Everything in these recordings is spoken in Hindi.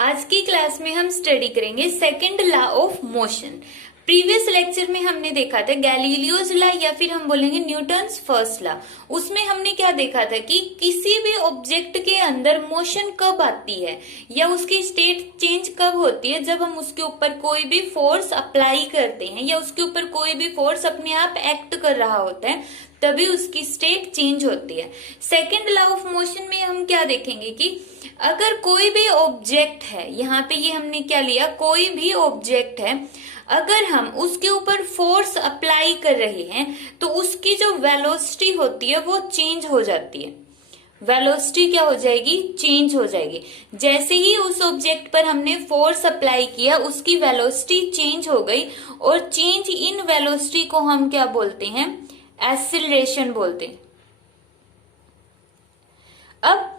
आज की क्लास में हम स्टडी करेंगे second law of motion. Previous lecture में हमने देखा था गैलीलियोज लॉ या फिर हम बोलेंगे न्यूटन्स फर्स्ट लॉ। उसमें हमने क्या देखा था कि किसी भी ऑब्जेक्ट के अंदर मोशन कब आती है या उसकी स्टेट चेंज कब होती है, जब हम उसके ऊपर कोई भी फोर्स अप्लाई करते हैं या उसके ऊपर कोई भी फोर्स अपने आप एक्ट कर रहा होता है, तभी उसकी स्टेट चेंज होती है। सेकंड लॉ ऑफ मोशन में हम क्या देखेंगे कि अगर कोई भी ऑब्जेक्ट है, यहाँ पे ये हमने क्या लिया, कोई भी ऑब्जेक्ट है, अगर हम उसके ऊपर फोर्स अप्लाई कर रहे हैं तो उसकी जो वेलोसिटी होती है वो चेंज हो जाती है। वेलोसिटी क्या हो जाएगी, चेंज हो जाएगी। जैसे ही उस ऑब्जेक्ट पर हमने फोर्स अप्लाई किया उसकी वेलोसिटी चेंज हो गई, और चेंज इन वेलोसिटी को हम क्या बोलते हैं, एक्सीलरेशन बोलते हैं। अब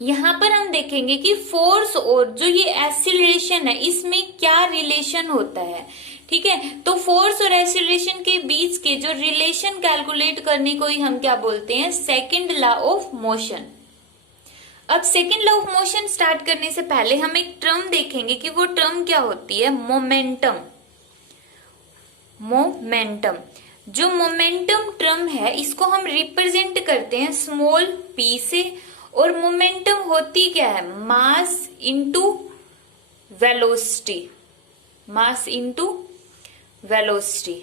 यहां पर हम देखेंगे कि फोर्स और जो ये एक्सीलरेशन है इसमें क्या रिलेशन होता है। ठीक है, तो फोर्स और एक्सीलरेशन के बीच के जो रिलेशन कैलकुलेट करने को ही हम क्या बोलते हैं, सेकंड लॉ ऑफ मोशन। अब second law of motion start करने से पहले हम एक टर्म देखेंगे कि वो टर्म क्या होती है, मोमेंटम। मोमेंटम, जो मोमेंटम टर्म है इसको हम रिप्रेजेंट करते हैं स्मॉल p से, और मोमेंटम होती क्या है, mass into velocity. Mass into velocity.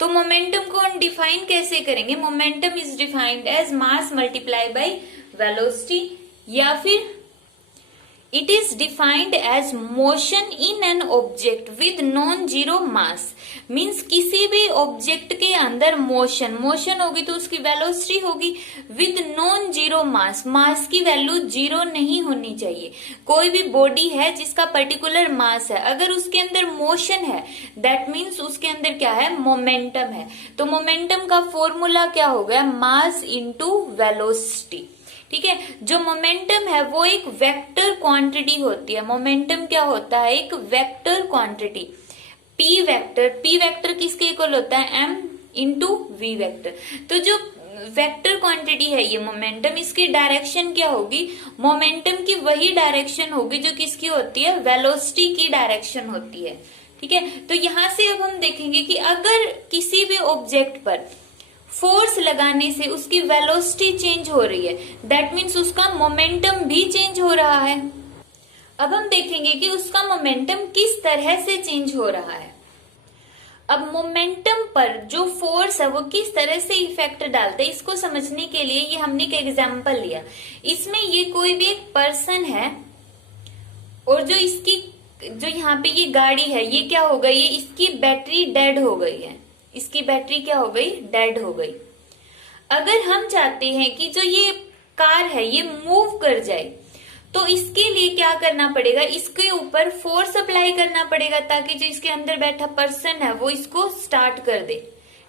तो मोमेंटम को हम डिफाइन कैसे करेंगे, momentum is defined as mass multiply by velocity, या फिर it is defined as motion in an object with non zero mass. Means किसी भी ऑब्जेक्ट के अंदर मोशन होगी तो उसकी वेलोसिटी होगी विद नॉन जीरो मास। मास की वैल्यू जीरो नहीं होनी चाहिए। कोई भी बॉडी है जिसका पर्टिकुलर मास है, अगर उसके अंदर मोशन है दैट मीन्स उसके अंदर क्या है, मोमेंटम है। तो मोमेंटम का फॉर्मूला क्या हो गया, मास इंटू वेलोसिटी। ठीक है, जो मोमेंटम है वो एक वेक्टर क्वांटिटी होती है। मोमेंटम क्या होता है, एक वेक्टर क्वांटिटी। पी वेक्टर किसके इक्वल होता है, एम इंटू वी वेक्टर। तो जो वेक्टर क्वांटिटी है ये मोमेंटम, इसकी डायरेक्शन क्या होगी, मोमेंटम की वही डायरेक्शन होगी जो किसकी होती है, वेलोसिटी की डायरेक्शन होती है। ठीक है, तो यहां से अब हम देखेंगे कि अगर किसी भी ऑब्जेक्ट पर फोर्स लगाने से उसकी वेलोसिटी चेंज हो रही है, दैट मीन्स उसका मोमेंटम भी चेंज हो रहा है। अब हम देखेंगे कि उसका मोमेंटम किस तरह से चेंज हो रहा है। अब मोमेंटम पर जो फोर्स है वो किस तरह से इफेक्ट डालता है, इसको समझने के लिए ये हमने एक एग्जाम्पल लिया। इसमें ये कोई भी एक पर्सन है, और जो इसकी जो यहाँ पे ये गाड़ी है ये क्या हो गई है, इसकी बैटरी डेड हो गई है। इसकी बैटरी क्या हो गई, डेड हो गई। अगर हम चाहते हैं कि जो ये कार है ये मूव कर जाए, तो इसके लिए क्या करना पड़ेगा, इसके ऊपर फोर्स अप्लाई करना पड़ेगा ताकि जो इसके अंदर बैठा पर्सन है वो इसको स्टार्ट कर दे।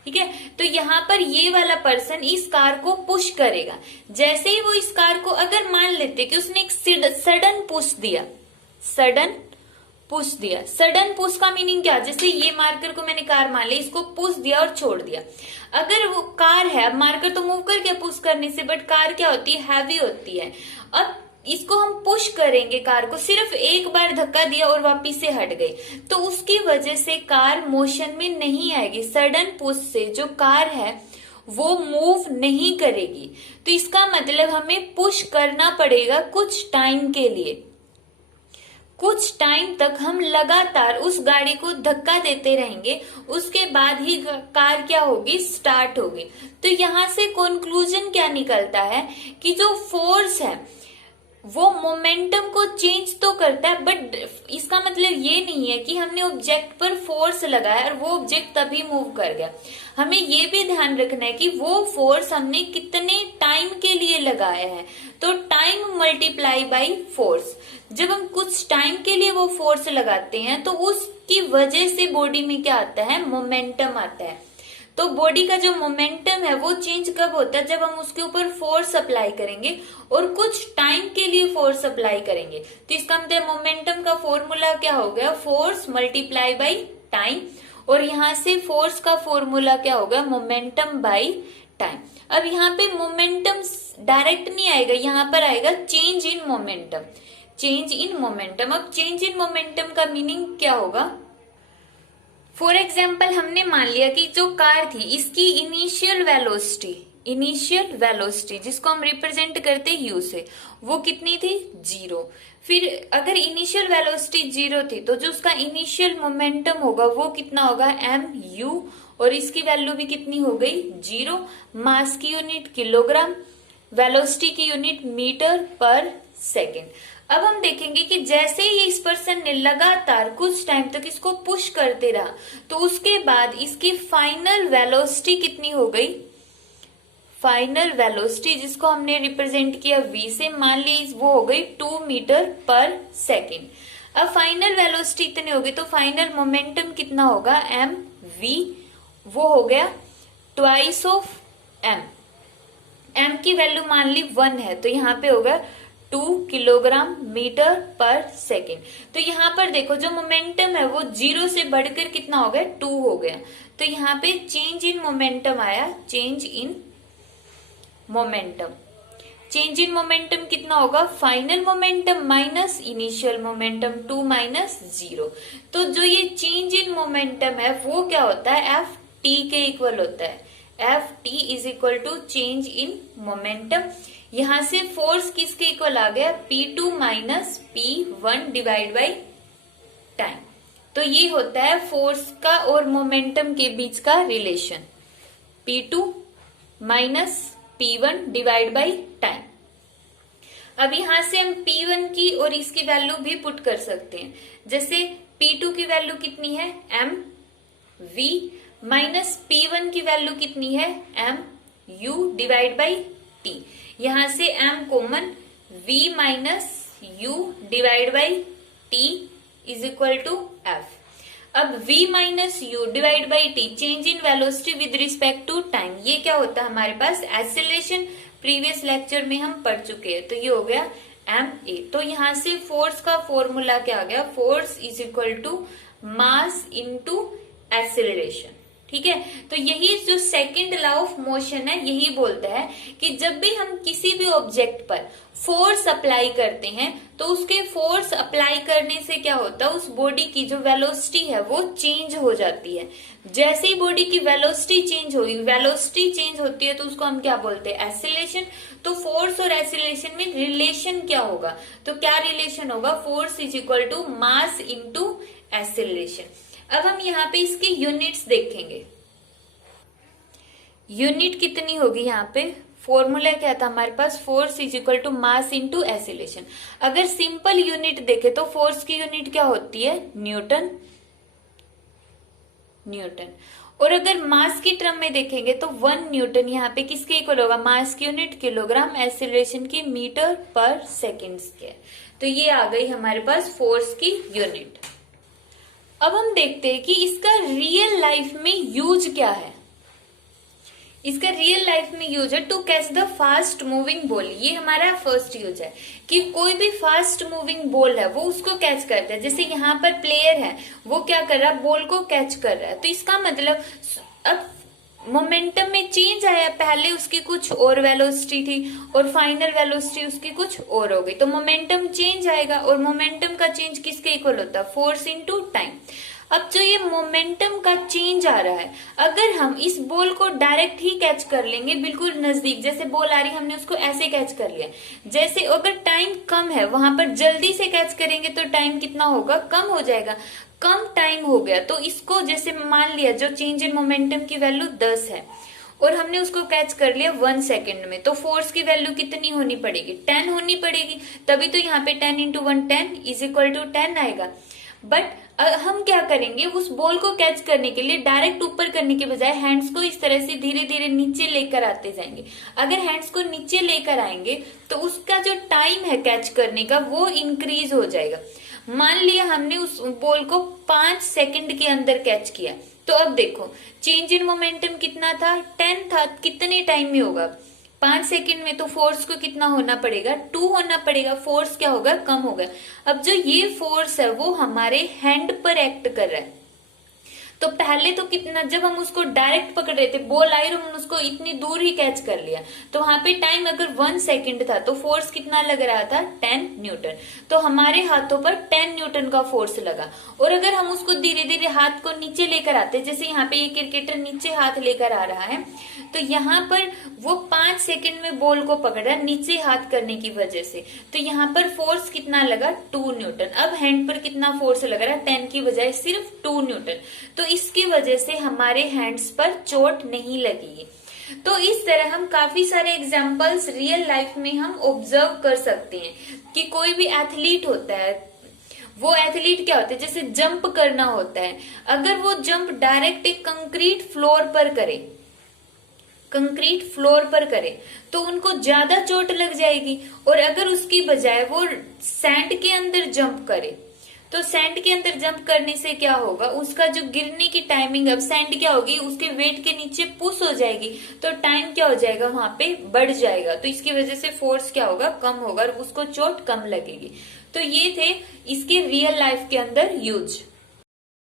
ठीक है, तो यहाँ पर ये वाला पर्सन इस कार को पुश करेगा। जैसे ही वो इस कार को, अगर मान लेते कि उसने एक सडन पुश दिया, सडन पुश का मीनिंग क्या, जैसे ये मार्कर को मैंने कार मान ली, इसको पुश दिया और छोड़ दिया। अगर वो कार है, अब मार्कर तो मूव कर गया पुश करने से, बट कार क्या होती है, हैवी होती है। अब इसको हम पुश करेंगे, कार को सिर्फ एक बार धक्का दिया और वापिस से हट गई, तो उसकी वजह से कार मोशन में नहीं आएगी। सडन पुश से जो कार है वो मूव नहीं करेगी। तो इसका मतलब हमें पुश करना पड़ेगा कुछ टाइम के लिए। कुछ टाइम तक हम लगातार उस गाड़ी को धक्का देते रहेंगे, उसके बाद ही कार क्या होगी, स्टार्ट होगी। तो यहाँ से कंक्लूजन क्या निकलता है कि जो फोर्स है वो मोमेंटम को चेंज तो करता है, बट इसका मतलब ये नहीं है कि हमने ऑब्जेक्ट पर फोर्स लगाया और वो ऑब्जेक्ट तभी मूव कर गया। हमें ये भी ध्यान रखना है कि वो फोर्स हमने कितने टाइम के लिए लगाया है। तो टाइम मल्टीप्लाई बाय फोर्स, जब हम कुछ टाइम के लिए वो फोर्स लगाते हैं तो उसकी वजह से बॉडी में क्या आता है, मोमेंटम आता है। तो बॉडी का जो मोमेंटम है वो चेंज कब होता है, जब हम उसके ऊपर फोर्स अप्लाई करेंगे और कुछ टाइम के लिए फोर्स अप्लाई करेंगे। तो इसका मतलब मोमेंटम का फॉर्मूला क्या हो गया, फोर्स मल्टीप्लाई बाय टाइम, और यहाँ से फोर्स का फॉर्मूला क्या होगा, मोमेंटम बाय टाइम। अब यहाँ पे मोमेंटम डायरेक्ट नहीं आएगा, यहाँ पर आएगा change in momentum. Change in momentum. अब चेंज इन मोमेंटम का मीनिंग क्या होगा? फॉर एग्जाम्पल हमने मान लिया कि जो कार थी इसकी इनिशियल वेलोसिटी जिसको हम रिप्रेजेंट करते यू से, वो कितनी थी? 0। फिर अगर इनिशियल वेलोसिटी 0 थी तो जो उसका इनिशियल मोमेंटम होगा वो कितना होगा? mu, और इसकी वैल्यू भी कितनी हो गई? 0। मास की यूनिट किलोग्राम, वेलोसिटी की यूनिट मीटर पर सेकेंड। अब हम देखेंगे कि जैसे ही इस पर्सन ने लगातार कुछ टाइम तक इसको पुश करते रहा तो उसके बाद इसकी फाइनल वेलोसिटी कितनी हो गई? फाइनल वेलोसिटी जिसको हमने रिप्रेजेंट किया v से, मान ली वो हो गई 2 मीटर पर सेकेंड। अब फाइनल वेलोसिटी इतनी होगी तो फाइनल मोमेंटम कितना होगा? mv, वो हो गया ट्वाइस ऑफ m की वैल्यू मान ली 1 है तो यहाँ पे होगा 2 किलोग्राम मीटर पर सेकेंड। तो यहाँ पर देखो जो मोमेंटम है वो 0 से बढ़कर कितना हो गया? 2 हो गया। तो यहाँ पे चेंज इन मोमेंटम आया, change in momentum. Change in momentum कितना होगा? Final momentum minus initial momentum, 2 minus 0। तो जो ये चेंज इन मोमेंटम है वो क्या होता है? एफ टी के इक्वल होता है। F T is equal to change in momentum. यहां से फोर्स किसके इक्वल आ गया? P2 minus P1 divide by time. तो ये होता है फोर्स का और मोमेंटम के बीच का relation, P2 minus P1 divide by time. अब यहां से हम P1 की और इसकी वैल्यू भी पुट कर सकते हैं। जैसे P2 की वैल्यू कितनी है? mv माइनस P1 की वैल्यू कितनी है? mu divide by t। यहां से m common, v minus u divide by t is equal to f। अब v minus u divide by T, change in velocity with respect to time, ये क्या होता है हमारे पास? एक्सेलरेशन। प्रीवियस लेक्चर में हम पढ़ चुके हैं। तो ये हो गया ma। तो यहां से फोर्स का फॉर्मूला क्या आ गया? Force is equal to mass into acceleration. ठीक है, तो यही जो सेकंड लॉ ऑफ मोशन है यही बोलता है कि जब भी हम किसी भी ऑब्जेक्ट पर फोर्स अप्लाई करते हैं तो उसके फोर्स अप्लाई करने से क्या होता है? उस बॉडी की जो वेलोसिटी है वो चेंज हो जाती है। जैसे ही बॉडी की वेलोसिटी चेंज होती है तो उसको हम क्या बोलते हैं? एक्सेलरेशन। तो फोर्स और एक्सेलरेशन में रिलेशन क्या होगा? तो क्या रिलेशन होगा? Force is equal to mass into acceleration. अब हम यहाँ पे इसके यूनिट्स देखेंगे। यूनिट कितनी होगी? यहाँ पे फॉर्मूला क्या था हमारे पास? Force is equal to mass into acceleration. अगर सिंपल यूनिट देखे तो फोर्स की यूनिट क्या होती है? न्यूटन। और अगर मास की टर्म में देखेंगे तो 1 न्यूटन यहाँ पे किसके इक्वल होगा? मास की यूनिट किलोग्राम, एक्सेलरेशन की मीटर पर सेकेंड स्क्वायर। तो ये आ गई हमारे पास फोर्स की यूनिट। अब हम देखते हैं कि इसका रियल लाइफ में यूज क्या है। इसका रियल लाइफ में यूज है to catch the fast moving ball. ये हमारा फर्स्ट यूज है कि कोई भी फास्ट मूविंग बॉल है वो उसको कैच करता है। जैसे यहाँ पर प्लेयर है वो क्या कर रहा है? बॉल को कैच कर रहा है। तो इसका मतलब अब मोमेंटम में चेंज आया, पहले उसकी कुछ और वेलोसिटी थी और फाइनल वेलोसिटी उसकी कुछ और हो गई, तो मोमेंटम चेंज आएगा। और मोमेंटम का चेंज किसके इक्वल होता है? Force into time. अब जो ये मोमेंटम का चेंज आ रहा है, अगर हम इस बॉल को डायरेक्ट ही कैच कर लेंगे बिल्कुल नजदीक, जैसे बॉल आ रही है हमने उसको ऐसे कैच कर लिया, जैसे अगर टाइम कम है वहां पर जल्दी से कैच करेंगे तो टाइम कितना होगा? कम हो जाएगा। कम टाइम हो गया तो इसको जैसे मान लिया जो चेंज इन मोमेंटम की वैल्यू 10 है और हमने उसको कैच कर लिया 1 सेकेंड में, तो फोर्स की वैल्यू कितनी होनी पड़ेगी? 10 होनी पड़ेगी। तभी तो यहाँ पे 10 इंटू 1 10 इज इक्वल टू 10 आएगा। बट हम क्या करेंगे? उस बॉल को कैच करने के लिए डायरेक्ट ऊपर करने के बजाय हैंड्स को इस तरह से धीरे धीरे नीचे लेकर आते जाएंगे। अगर हैंड्स को नीचे लेकर आएंगे तो उसका जो टाइम है कैच करने का वो इंक्रीज हो जाएगा। मान लिया हमने उस बॉल को 5 सेकंड के अंदर कैच किया, तो अब देखो चेंज इन मोमेंटम कितना था? 10 था। कितने टाइम में होगा? 5 सेकंड में। तो फोर्स को कितना होना पड़ेगा? 2 होना पड़ेगा। फोर्स क्या होगा? कम होगा। अब जो ये फोर्स है वो हमारे हैंड पर एक्ट कर रहा है, तो पहले तो कितना, जब हम उसको डायरेक्ट पकड़ रहे थे, बॉल आई और हमने उसको इतनी दूर ही कैच कर लिया, तो वहां पे टाइम अगर 1 सेकेंड था तो फोर्स कितना लग रहा था, 10 न्यूटन। तो हमारे हाथों पर 10 न्यूटन का फोर्स लगा। और अगर हम उसको धीरे धीरे हाथ को नीचे लेकर आते, जैसे यहाँ पे ये क्रिकेटर नीचे हाथ लेकर आ रहा है, तो यहाँ पर वो 5 सेकेंड में बॉल को पकड़ रहा है नीचे हाथ करने की वजह से, तो यहाँ पर फोर्स कितना लगा, 2 न्यूटन। अब हैंड पर कितना फोर्स लग रहा है, 10 की बजाय सिर्फ 2 न्यूटन। तो इसकी वजह से हमारे हैंड्स पर चोट नहीं लगेगी। तो इस तरह हम काफी सारे एग्जाम्पल्स रियल लाइफ में हम ऑब्जर्व कर सकते हैं कि कोई भी एथलीट होता है, वो एथलीट क्या होता है, जैसे जंप करना होता है, अगर वो जंप डायरेक्ट एक कंक्रीट फ्लोर पर करे, कंक्रीट फ्लोर पर करे तो उनको ज्यादा चोट लग जाएगी। और अगर उसकी बजाय वो सैंड के अंदर जंप करे, तो सैंड के अंदर जंप करने से क्या होगा, उसका जो गिरने की टाइमिंग, अब सैंड क्या होगी, उसके वेट के नीचे पुश हो जाएगी, तो टाइम क्या हो जाएगा, वहां पे बढ़ जाएगा। तो इसकी वजह से फोर्स क्या होगा, कम होगा और उसको चोट कम लगेगी। तो ये थे इसके रियल लाइफ के अंदर यूज।